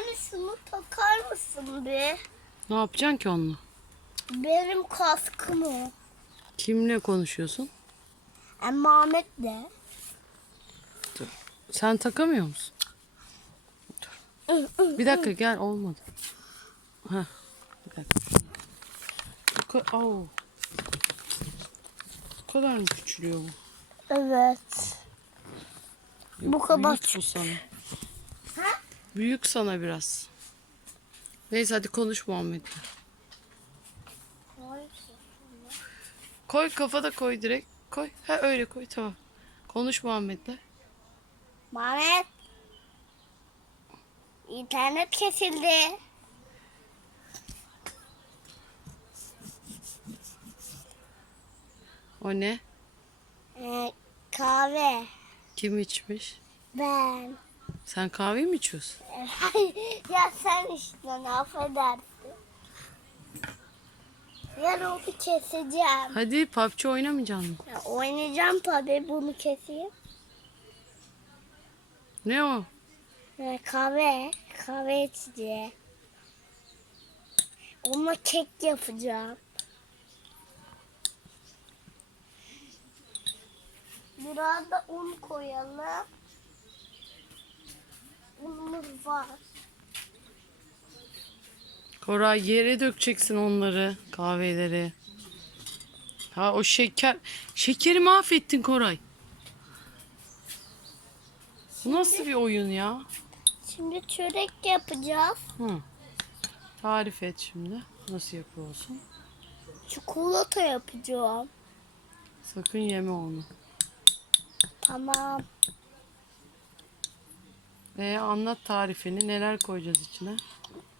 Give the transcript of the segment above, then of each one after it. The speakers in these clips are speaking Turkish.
Anne şunu takar mısın bir? Ne yapacaksın ki onunla? Benim kaskım o. Kimle konuşuyorsun? E, Mehmet de. Sen takamıyor musun? Dur. Bir dakika gel olmadı. Heh. Bir dakika. Bu ka-. Bu kadar mı küçülüyor bu? Evet. Yok, Bu kadar Büyük bu sana. Büyük sana biraz. Neyse hadi konuş Muhammed'le. Koy kafada koy direkt. Koy. Ha öyle koy tamam. Konuş Muhammed'le. Mehmet. İnternet kesildi. O ne? E, kahve. Kim içmiş? Ben. Sen kahve mi içiyorsun? ya sen işte affedersin. Ben onu keseceğim. Hadi PUBG oynamayacaksın mı? Ya oynayacağım tabii bunu keseyim. Ne o? Ha, kahve. Kahve içeceğim. Onunla kek yapacağım. Biraz da un koyalım. Var. Koray yere dökeceksin onları, kahveleri. Ha o şeker. Şekeri mahvettin Koray. Bu nasıl bir oyun ya? Şimdi çörek yapacağız. Hı. Tarif et şimdi. Nasıl yapıyorsun? Çikolata yapacağım. Sakın yeme onu. Tamam. E anlat tarifini. Neler koyacağız içine?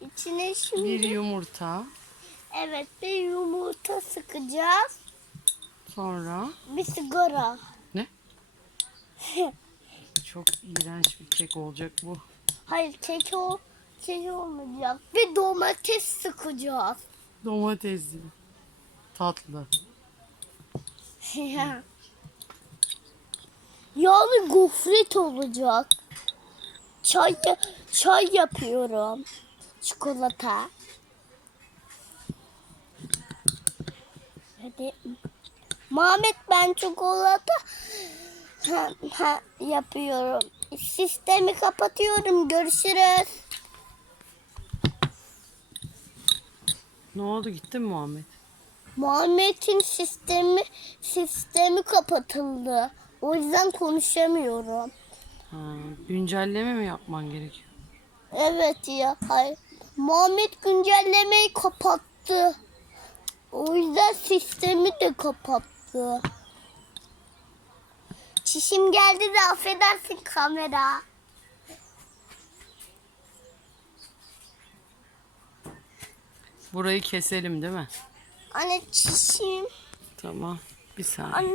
İçine şimdi Bir yumurta. evet bir yumurta sıkacağız. Sonra Bir sigara. ne? Çok iğrenç bir kek olacak bu. Hayır kek o kek olmayacak. Bir domates sıkacağız. Domatesli. Tatlı. yani gofret olacak. Çay çay yapıyorum. Çikolata. Hadi. Mehmet ben çikolata ha, ha, yapıyorum. Sistemi kapatıyorum. Görüşürüz. Ne oldu gitti mi Muhammed? Muhammed'in sistemi sistemi kapatıldı. O yüzden konuşamıyorum. Ha, güncelleme mi yapman gerekiyor? Evet ya. Hayır. Muhammed güncellemeyi kapattı. O yüzden sistemi de kapattı. Çişim geldi de affedersin kamera. Burayı keselim değil mi? Anne çişim. Tamam. Bir saniye. Anne